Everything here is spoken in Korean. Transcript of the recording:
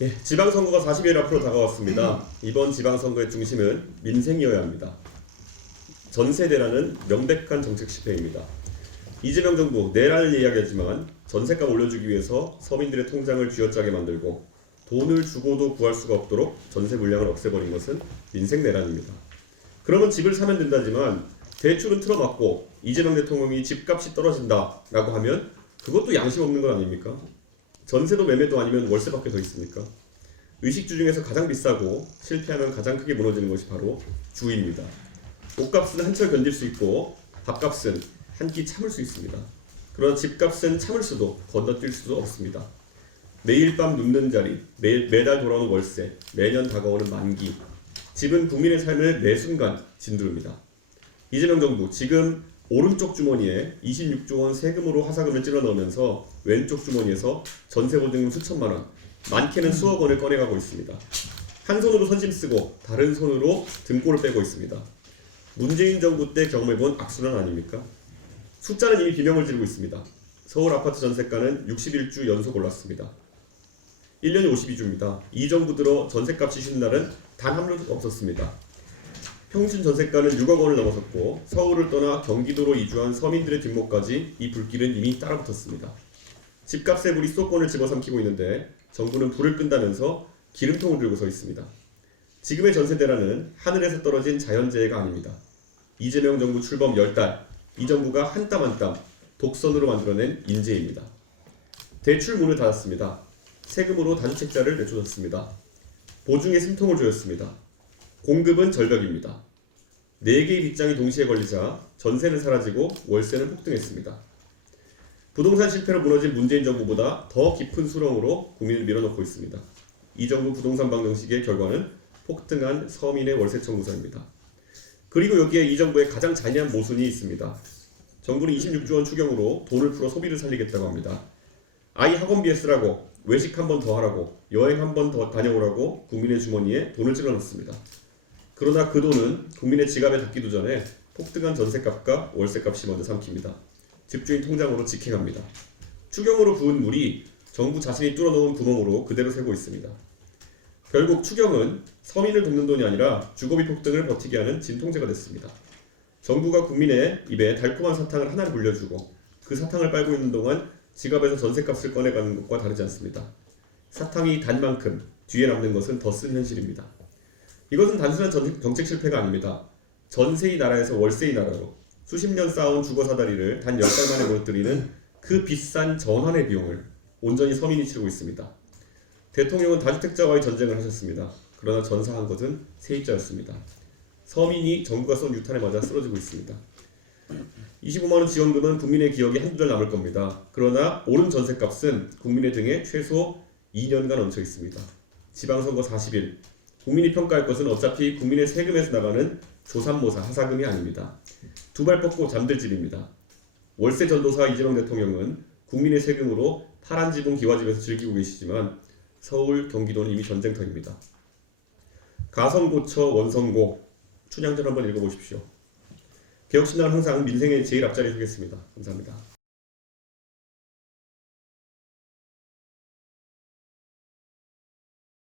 예, 지방선거가 40일 앞으로 다가왔습니다. 이번 지방선거의 중심은 민생이어야 합니다. 전세대란은 명백한 정책 실패입니다. 이재명 정부 내란을 이야기하지만 전세값 올려주기 위해서 서민들의 통장을 쥐어짜게 만들고 돈을 주고도 구할 수가 없도록 전세 물량을 없애버린 것은 민생 내란입니다. 그러면 집을 사면 된다지만 대출은 틀어막고 이재명 대통령이 집값이 떨어진다라고 하면 그것도 양심 없는 건 아닙니까? 전세도 매매도 아니면 월세밖에 더 있습니까? 의식주 중에서 가장 비싸고 실패하면 가장 크게 무너지는 것이 바로 주입니다. 옷값은 한철 견딜 수 있고 밥값은 한 끼 참을 수 있습니다. 그러나 집값은 참을 수도 건너뛸 수도 없습니다. 매일 밤 눕는 자리, 매달 돌아오는 월세, 매년 다가오는 만기. 집은 국민의 삶을 매 순간 진두릅니다. 이재명 정부 지금 오른쪽 주머니에 26조 원 세금으로 하사금을 찔러 넣으면서 왼쪽 주머니에서 전세 보증금 수천만 원, 많게는 수억 원을 꺼내가고 있습니다. 한 손으로 선심 쓰고 다른 손으로 등골을 빼고 있습니다. 문재인 정부 때 경험해본 악순환 아닙니까? 숫자는 이미 비명을 지르고 있습니다. 서울 아파트 전세가는 61주 연속 올랐습니다. 1년이 52주입니다. 이 정부 들어 전세값이 쉬는 날은 단 한 번도 없었습니다. 평균 전세가는 6억 원을 넘어섰고 서울을 떠나 경기도로 이주한 서민들의 뒷목까지 이 불길은 이미 따라붙었습니다. 집값의 불이 수도권을 집어삼키고 있는데 정부는 불을 끈다면서 기름통을 들고 서 있습니다. 지금의 전세대란은 하늘에서 떨어진 자연재해가 아닙니다. 이재명 정부 출범 10달, 이 정부가 한 땀 한 땀 독선으로 만들어낸 인재입니다. 대출 문을 닫았습니다. 세금으로 다주택자를 내쫓았습니다. 보증에 숨통을 조였습니다. 공급은 절벽입니다. 4개의 빗장이 동시에 걸리자 전세는 사라지고 월세는 폭등했습니다. 부동산 실패로 무너진 문재인 정부보다 더 깊은 수렁으로 국민을 밀어넣고 있습니다. 이 정부 부동산 방정식의 결과는 폭등한 서민의 월세 청구서입니다. 그리고 여기에 이 정부의 가장 잔인한 모순이 있습니다. 정부는 26조 원 추경으로 돈을 풀어 소비를 살리겠다고 합니다. 아이 학원비에 쓰라고, 외식 한 번 더 하라고, 여행 한 번 더 다녀오라고 국민의 주머니에 돈을 찔러넣습니다. 그러나 그 돈은 국민의 지갑에 닿기도 전에 폭등한 전세값과 월세값이 먼저 삼킵니다. 집주인 통장으로 직행합니다. 추경으로 부은 물이 정부 자신이 뚫어놓은 구멍으로 그대로 새고 있습니다. 결국 추경은 서민을 돕는 돈이 아니라 주거비 폭등을 버티게 하는 진통제가 됐습니다. 정부가 국민의 입에 달콤한 사탕을 하나를 물려주고 그 사탕을 빨고 있는 동안 지갑에서 전세값을 꺼내가는 것과 다르지 않습니다. 사탕이 단 만큼 뒤에 남는 것은 더 쓴 현실입니다. 이것은 단순한 정책 실패가 아닙니다. 전세의 나라에서 월세의 나라로 수십 년 쌓아온 주거 사다리를 단 10달 만에 무너뜨리는 그 비싼 전환의 비용을 온전히 서민이 치르고 있습니다. 대통령은 다주택자와의 전쟁을 하셨습니다. 그러나 전사한 것은 세입자였습니다. 서민이 정부가 쏜 유탄에 맞아 쓰러지고 있습니다. 25만원 지원금은 국민의 기억에 한두 달 남을 겁니다. 그러나 오른 전세값은 국민의 등에 최소 2년간 얹혀 있습니다. 지방선거 40일, 국민이 평가할 것은 어차피 국민의 세금에서 나가는 조삼모사 하사금이 아닙니다. 두 발 뻗고 잠들 집입니다. 월세 전도사 이재명 대통령은 국민의 세금으로 파란 지붕 기와집에서 즐기고 계시지만 서울, 경기도는 이미 전쟁터입니다. 가성고쳐 원성고, 춘향전 한번 읽어보십시오. 개혁신당은 항상 민생의 제일 앞자리에 서겠습니다. 감사합니다.